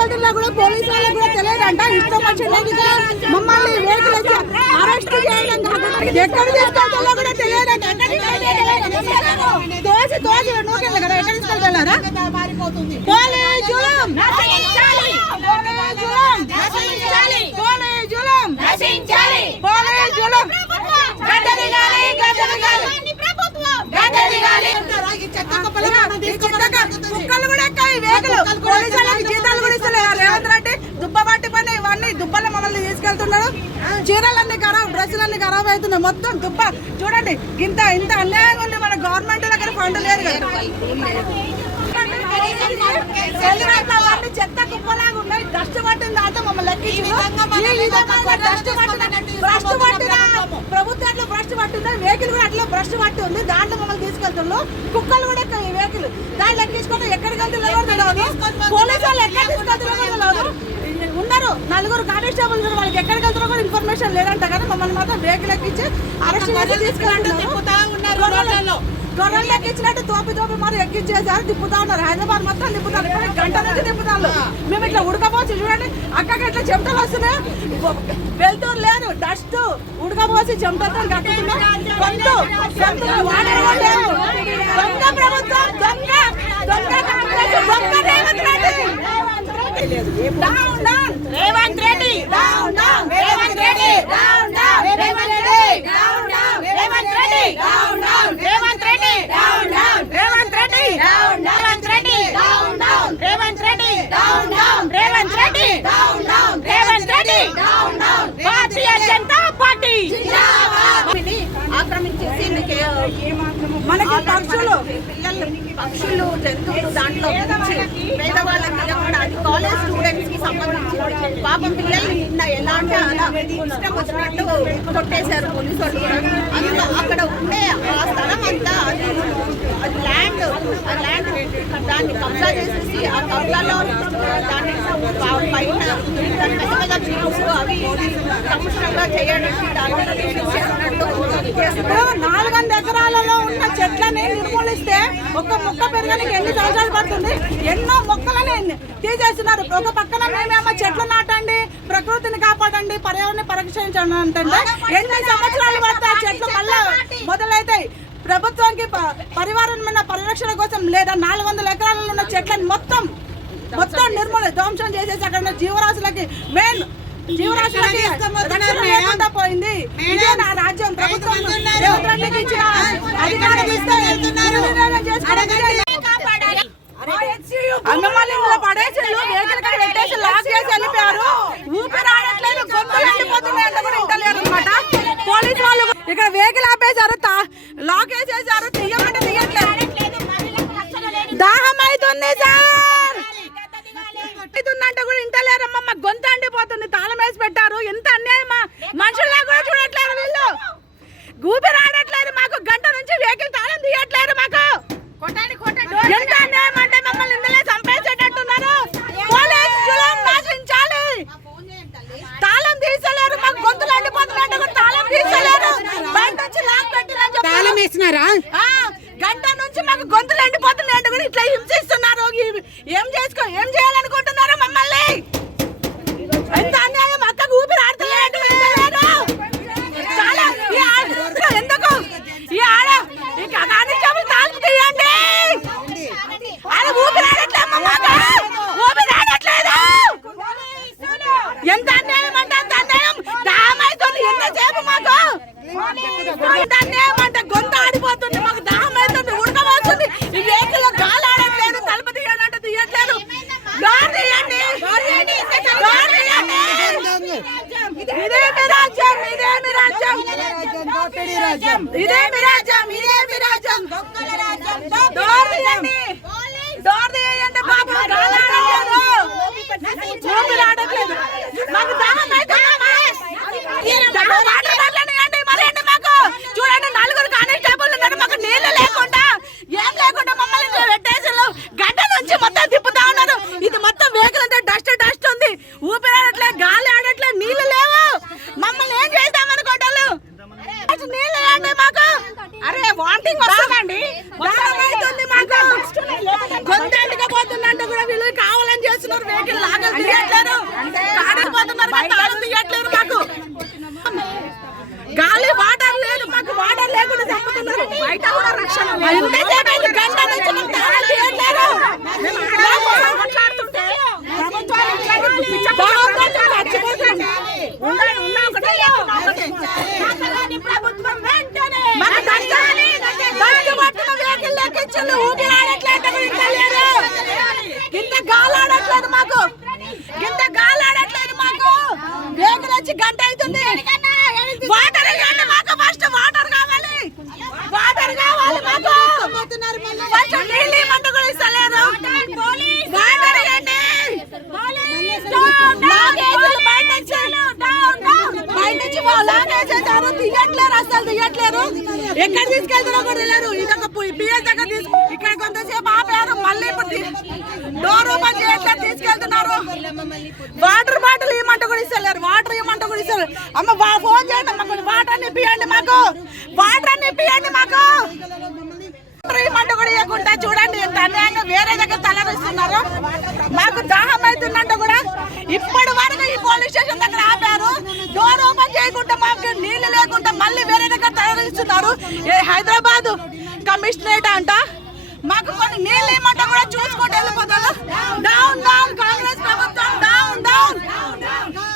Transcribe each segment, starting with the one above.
వెళ్తున్నా కూడా పోలీసు వాళ్ళకి కూడా తెలియదంట. ఇష్టం వచ్చినట్టుగా మమ్మల్ని వెహికల్ వచ్చి అరెస్ట్ చేయడం కాకుండా ఎక్కడ తీసుకెళ్తున్నా కూడా తెలియదంట. తోసి తోసి నూకెళ్ళి కదా ఎక్కడ తీసుకెళ్తున్నారా? కుక్కలు కూడా పోలీసు వాళ్ళకి జీతాలు కూడా ఇస్తలేదు. రేవంత్ రెడ్డి దుబ్బ పట్టి పైన ఇవన్నీ దుబ్బలు మమ్మల్ని తీసుకెళ్తున్నాడు. చీరలన్నీ ఖరాబ్, డ్రెస్సులన్నీ ఖరాబ్ అవుతున్నాయి. మొత్తం దుబ్బ చూడండి. ఇంత అన్యాయంగా ఉంది. మన గవర్నమెంట్ దగ్గర ఫండ్ లేదు కదా. చెత్త కుప్పలాగా ఉన్నాయి. డస్ట్ పట్టింది దాంతో మమ్మల్ని ప్రభుత్వంలో భ్రష్టు పట్టింది. వెహికల్ కూడా అట్లా భ్రష్టు పట్టి ఉంది. దాంట్లో మమ్మల్ని తీసుకెళ్తున్నాం. కుక్కలు కూడా వెహికల్ దాన్ని లెక్కించుకుంటే ఎక్కడికి వెళ్తున్నారో తెలియదు. పోలీసు వాళ్ళు ఎక్కడ తీసుకెళ్తున్నారో తెలియదు. ఉన్నారు నలుగురు కానిస్టేబుల్ వాళ్ళకి ఎక్కడికి వెళ్తారో కూడా ఇన్ఫర్మేషన్ లేదంట. కానీ మమ్మల్ని మాత్రం వెహికల్ ఎక్కించి అరెస్ట్ చేసి తీసుకెళ్తున్నారు. గొర్రెలు ఎక్కించినట్టు తోపి మరి ఎక్కించేసారు. తిప్పుతా ఉన్నారు. హైదరాబాద్ మొత్తం తిప్పుతారు. గంట నుంచి తిప్పుతారు. మేము ఇట్లా ఉడకపోవచ్చు చూడండి. అక్కడికి ఇట్లా చెమటలు వస్తున్నాయి. వెళ్తూ లేదు. డస్ట్ ఉడకపోసి చెమటతో కట్టుకున్నాం. దొంగ ప్రభుత్వం, దొంగ దొంగ కాంగ్రెస్, దొంగ Revanth Reddy. Down down Revanth Reddy, down down Revanth Reddy, down down Revanth Reddy, down down Revanth Reddy, down down Revanth Reddy, down down Revanth Reddy, down Revanth Reddy, down down Revanth Reddy, down down Revanth Reddy, down down Revanth Reddy, down down Bharatiya Janata Party ఆక్రమించేసి మనకి పక్షులు జంతువులు దాంట్లో పేదవాళ్ళకి అది కాలేజ్ స్టూడెంట్స్ కి సంబంధించి పాపం పిల్లల్ని నిన్న ఎలా అంటే అలా ఇష్టం వచ్చినట్టు కొట్టేశారు పోలీసు వాళ్ళు. అందులో అక్కడ ఉండే ఆ స్థలం అంతా అది ల్యాండ్ దాన్ని కబ్జా చేసేసి ఆ కబ్జాలో దాన్ని పైన అవి సంవత్సరంగా చేయడానికి దాన్ని 400 ఎకరాలలో ఉన్న చెట్లని నిర్మూలిస్తే ఒక్క మొక్క పెరగడానికి ఎన్ని సంవత్సరాలు పడుతుంది? ఎన్నో మొక్కలని తీసేస్తున్నారు. ఒక పక్కన మేమేమో చెట్లు నాటండి, ప్రకృతిని కాపాడండి, పర్యావరణాన్ని పరిరక్షించండి అంటే ఎన్ని సంవత్సరాలు పడతాయి చెట్లు మళ్ళా మొదలైతాయి. ప్రభుత్వానికి పరివారమైన పరిరక్షణ కోసం లేదా 400 ఎకరాలలో ఉన్న చెట్లను మొత్తం ధ్వంసం చేసేసి అక్కడ జీవరాశులకి మెయిన్ జీవరాశులకి లేకుండా పోయింది. ఇదే నా రాజ్యం. ప్రభుత్వం ఇచ్చిన అధికారం ఇస్తే అన్నమల్లి పడేసి వెహికల్ కాడ పెట్టేసి లాక్ చేసి వెళ్ళిపోయారు. ఊపిరి ఆడట్లేదు, గొంతులు ఎండిపోతున్నాయి అంటే కూడా ఇంటలేరు అనమాట. పోలీసు వాళ్ళు ఇక్కడ వెహికల్ ఆపేశారు, లాక్ వేసేసారు. తీయమంటే తీయట్లేదు. దాహం అవుతుంది సార్ అవుతుందంటే కూడా ఇంటలేరమ్మ. మా గొంతు అండిపోతుంది. తాళం వేసి పెట్టారు. ఎంత అన్యాయం. మనుషుల్లా కూడా చూడట్లేదు వీళ్ళు. ఊపిరి ఆడట్లేదు మాకు. గంట నుంచి వెహికల్ తాళం తీయట్లేదు మాకు. ఎంత అన్యాయం అంటే మమ్మల్ని ఇందులో చంపేసేటట్టున్నారు. పోలీసు జులుం నాశించాలి. తాళం తీసలేరు. మాకు గొంతులు అండిపోతున్నట్టు కూడా తాళం తీసలేరు. బయట నుంచి లాక్ పెట్టిన తాళం వేసినారా? గంట నుంచి మాకు గొంతులు ఎండిపోతున్నాయంటే కూడా ఇట్లా హింసిస్తున్నారు. ఏం చేయాలనుకుంటున్నారు మమ్మల్ని? ఎంత అన్యాయం. అక్కకు ఊపిరి ఆడతలేదు. చాలా ఎందుకు ఈ ఆడ తాళం తీయండి. అది ఊపిరి ఆడట్లేదు. ఊపిరి ఆడట్లేదు. ఎంత అన్యాయం అంటే అంత అన్యాయం. దాహం అవుతుంది. ఎంతసేపు మాకు ఎంత అన్యాయం అంటే గొంతు ఆడిపోతుంది. మాకు దాహం అవుతుంది, ఉడకబోతుంది. ఈ వెహికల్ గాలి ఆడట్లేదు. తలుపు తీయాలంటే తీయట్లేదు. డోర్ తీయండి. ఇదే మీ రాజ్యం, ఇదే మీ రాజ్యం, ఇదే మీ రాజ్యం, ఇదే మీ రాజ్యం. డోర్ తీయండి, డోర్ తీయండి బాబు. గాలి ఆడట్లేదు, ఊపిరి ఆడట్లేదు. మాకు దాహం అవుతుందమ్మా. మరేంటి మాకు చూడండి. 4 కానిస్టేబుల్ ఉన్నారు. మాకు నీళ్లు లేకుండా ఏం లేకుండా మమ్మల్ని పెట్టేసి గంట నుంచి మొత్తం తిప్పుతా ఉన్నారు. ఇది మొత్తం వెహికల్ అంతా డస్ట్ ఉంది. ఊపిరి ఆడట్లేదు, గాలి ఆడట్లేదు, నీళ్లు లేవు. మమ్మల్ని ఏం చేద్దామనుకోవటాలు? నీళ్లు లేండి మాకు. అరే వాంటింగ్ వస్తుందండి. మాకు గొంతు ఎండకపోతుందంటే కూడా వీళ్ళు కావాలని చేస్తున్నారు. చేస్తున్నారు, వెహికల్ లాగలు తీయట్లేరు, కాడిపోతున్నారు, తాళం తీయట్లేరు, మాకు గాలి వాటర్ లేదు, మాకు వాటర్ లేకుండా చంపుతున్నారు, బయట కూడా రక్షణ గంట నుంచి తాళం తీయట్లేరు. గింత గాలాడట్లేదు మాకు, గింత గాలాడట్లేదు మాకు. వెహికల్ వచ్చి గంట అవుతుంది. వాటర్ ఇవ్వండి మాకు, ఫస్ట్ వాటర్ కావాలి, వాటర్ కావాలి మాకు. ఫస్ట్ నీళ్ళు ఇవ్వమంటూ కూడా ఇస్తలేదు. వాటర్ ఇవ్వండి. బయట నుంచి లాగేసేసారు, తీయట్లేరు, అసలు తీయట్లేరు. ఎక్కడ తీసుకెళ్తారో కూడా తెలియదు. ఇదొక పిఎస్ దగ్గర ఇక్కడ కొంతసేపు ఆపారు, మళ్ళీ ఇప్పుడు డోర్ ఓపెన్ చేయట్లేదు, తీసుకెళ్తున్నారు. వాటర్ బాటిల్ ఇవ్వమంటూ కూడా ఇస్తలేరు, వాటర్ ఇవ్వమంటూ కూడా ఇస్తారు. అమ్మ ఫోన్ చేయండి, మాకు వాటర్ నిప్పియండి, మాకు వాటర్ నిప్పియండి, మాకు ఇవ్వమంటూ కూడా ఇవ్వకుండా. చూడండి ఎంత అన్యాయంగా వేరే దగ్గర తలరిస్తున్నారు. మాకు దాహం అవుతుందంటే కూడా ఇప్పటి వరకు ఈ పోలీస్ స్టేషన్ దగ్గర ఆపారు, డోర్ ఓపెన్ చేయకుండా మాకు నీళ్లు లేకుండా మళ్ళీ వేరే దగ్గర తరలిస్తున్నారు. హైదరాబాద్ కమిషనరేట్ అంట, మాకు కొన్ని నీళ్ళు ఇవ్వమంటే కూడా చూసుకుంటూ వెళ్ళిపోతారు. డౌన్ డౌన్ కాంగ్రెస్ ప్రభుత్వం, down down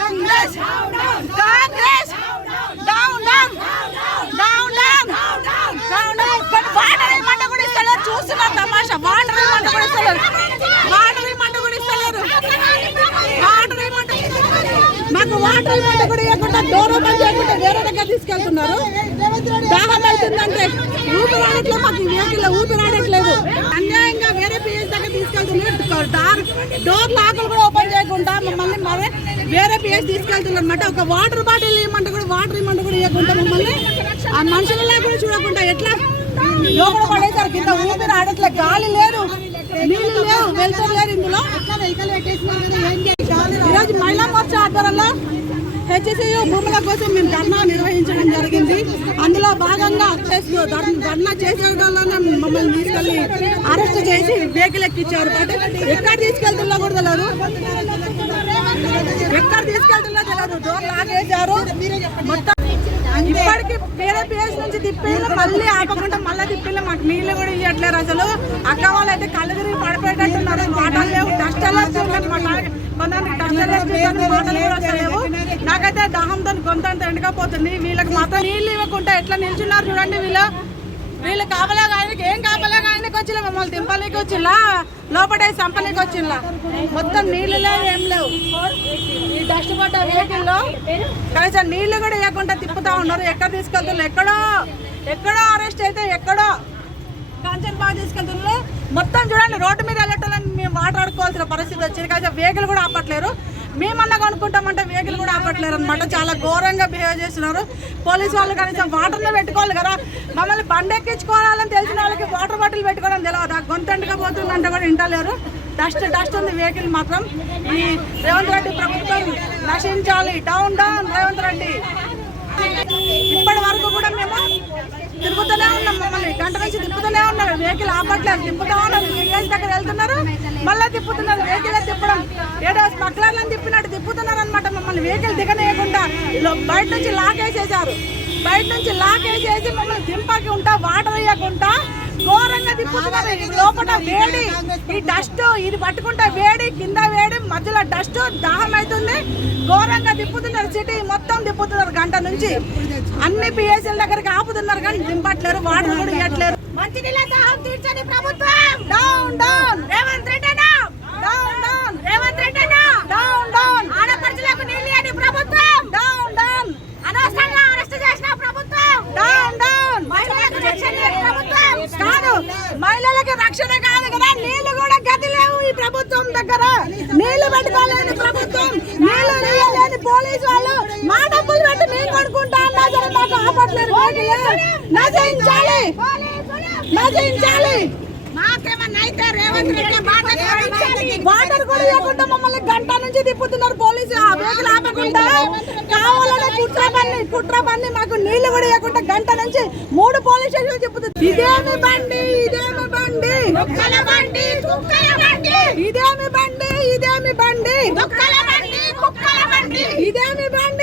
Congress, Congress down down down down down down. Water ఇవ్వమంటే కూడా ఇస్తలేరు, చూస్తున్నారు తమాషా. వాటర్ ఇవ్వమంటే కూడా ఇస్తలేరు, వాటర్ ఇవ్వమంటే కూడా ఇస్తలేరు, వాటర్ ఇవ్వమంటే మాకు వాటర్ ఇవ్వమంటే కూడా ఇవ్వకుండా డోర్ ఓపెన్ చేయకుండా వేరే దగ్గర తీసుకెళ్తున్నారు. దాహం అవుతుందంటే ఊపిరాడట్లేదు, మాకు వెహికల్ ఊపిరాడట్లేదు. అన్యాయంగా వేరే పిఎస్ దగ్గర తీసుకెళ్తున్నారు. డోర్ లాకలు కూడా ఓపెన్ చేయకుండా మమ్మల్ని మరి వేరే పిఎస్ తీసుకెళ్తున్నారు అన్నమాట. ఒక వాటర్ బాటిల్ ఇవ్వమంటే కూడా వాటర్ ఇవ్వమంటే కూడా ఇవ్వకుండా మమ్మల్ని ఆ మనుషుల కూడా చూడకుండా ఎట్లా లోపల పడేసారు. కింద ఊపిరి ఆడట్లేదు, గాలి లేదు, నీళ్ళు లేవు, వెళ్తారు లేరు. ఇందులో ఈరోజు మహిళా మోర్చా ఆధ్వర్యంలో హెచ్సియు భూముల కోసం మేము ధర్నా నిర్వహించడం జరిగింది. అందులో భాగంగా ధర్నా చేసే వాళ్ళని మమ్మల్ని తీసుకెళ్లి అరెస్ట్ చేసి వెహికల్ ఎక్కించారు. బట్ ఎక్కడ తీసుకెళ్తున్నా కూడా తెలియదు, ఎక్కడ తీసుకెళ్తున్నా తెలియదు. డోర్ లాగేశారు మొత్తం. ఇప్పటికి వేరే పిఎస్ నుంచి తిప్పిళ్ళు, మళ్ళీ ఆపకుండా మళ్ళీ తిప్పిళ్ళు. మాకు నీళ్ళు కూడా ఇవ్వట్లేరు. అసలు అక్క వాళ్ళు అయితే కళ్ళు తిరిగి పడిపోయేటట్టున్నారు. మాటలు లేవు, డస్టర్లు వస్తున్నాయి, కొంతమంది డస్టర్లు మాటలు కూడా వస్తలేవు. నాకైతే దాహంతో గొంతంత ఎండకపోతుంది. వీళ్ళకి మాత్రం నీళ్ళు ఇవ్వకుండా ఎట్లా నిల్చున్నారు చూడండి. వీళ్ళు కాపలాగా ఆయనకి ఏం కాపలాగా ఆయనకి వచ్చిలా, మమ్మల్ని దింపలేకి వచ్చిలా, లోపడే సంపలేకి వచ్చిలా. మొత్తం నీళ్ళు లేవు, ఏం లేవు. ఈ డస్ట్ పడ్డ వెహికల్లో కనీసం నీళ్లు కూడా ఇవ్వకుండా తిప్పుతా ఉన్నారు. ఎక్కడ తీసుకెళ్తున్నారు, ఎక్కడో అరెస్ట్ అయితే ఎక్కడో కాంచన్ బాగా తీసుకెళ్తున్నారు. మొత్తం చూడండి, రోడ్డు మీద వెళ్ళటాలని మేము మాట్లాడుకోవాల్సిన పరిస్థితి వచ్చింది. కనీసం వెహికల్ కూడా ఆపట్లేరు. మేమన్నా కొనుక్కుంటామంటే వెహికల్ కూడా ఆపట్లేరు అనమాట. చాలా ఘోరంగా బిహేవ్ చేస్తున్నారు పోలీసు వాళ్ళు. కనీసం వాటర్లో పెట్టుకోవాలి కదా, మమ్మల్ని బండి ఎక్కించుకోవాలని తెలిసిన వాళ్ళకి వాటర్ బాటిల్ పెట్టుకోవడం తెలియదు. గొంతంటిగా పోతుందంటే కూడా వింటలేరు. డస్ట్ ఉంది వెహికల్ మాత్రం. ఈ రేవంత్ రెడ్డి ప్రభుత్వం నశించాలి. Down down Revanth Reddy. ఇప్పటి వరకు కూడా మేము తిరుగుతూనే ఉన్నాం, మమ్మల్ని గంట నుంచి తిప్పుతూనే ఉన్నారు. వెహికల్ ఆపట్లేదు, తిప్పుతా ఉన్నారు. విలేజ్ దగ్గర వెళ్తున్నారు, మళ్ళీ తిప్పుతున్నారు. వెహికల్ తిప్పడం ఏదో స్మగ్లర్లను తిప్పినట్టు తిప్పుతున్నారు అనమాట. మమ్మల్ని వెహికల్ దిగనేయకుండా బయట నుంచి లాకేసేసారు. బయట నుంచి లాకేసేసి మమ్మల్ని దింపకి ఉంటా, వాటర్ వేయకుండా ఘోరంగా తిప్పుతున్నారు. లోపల వేడి, ఈ డస్ట్ ఇది పట్టుకుంటే వేడి, కింద వేడి, మధ్యలో డస్ట్, దాహం అవుతుంది. ఘోరంగా తిప్పుతున్నారు. సిటీ మొత్తం తిప్పుతున్నారు. గంట నుంచి అన్ని పిఎస్ఎల్ దగ్గరికి ఆపుతున్నారు కానీ దింపట్లేరు, వాటర్ కూడా ఇవ్వట్లేరు. మంచినీళ్ళ దాహం తీర్చని ప్రభుత్వం, down down Revanth Reddy, down down Revanth Reddy, down down ఆడపడుచులకు నీళ్ళు అని ప్రభుత్వం, డౌన్ డౌన్ అనవసరంగా అరెస్ట్ చేసిన ప్రభుత్వం, డౌన్ డౌన్ మహిళలకు రక్షణ ప్రభుత్వం కాదు, మహిళలకు రక్షణ కాదు కదా. నీళ్లు కూడా గతి లేవు ఈ ప్రభుత్వం దగ్గర. నీళ్లు పెట్టుకోలేని ప్రభుత్వం, నీళ్లు లేని పోలీసు వాళ్ళు మా డబ్బులు పెట్టి మేము కొనుక్కుంటా అన్నా సరే మాకు ఆపట్లేదు. నశించాలి, నశించాలి. మాకేమన్నా అయితే రేవంత్ రెడ్డి వాటర్ కూడా ఇవ్వకుండా మమ్మల్ని గంట నుంచి తిప్పుతున్నారు పోలీసు. ఆ వెహికల్ ఆపకుండా కావాలనే కుట్ర పన్ని మాకు నీళ్లు కూడా ఇవ్వకుండా గంట నుంచి 3 పోలీస్ స్టేషన్లు తిప్పుతుంది. ఇదేమి బండి, ఇదేమి బండి. కుక్కల బండి కుక్కల బండి ఇదేమి బండి ఇదేమి బండి కుక్కల బండి కుక్కల బండి ఇదేమి బండి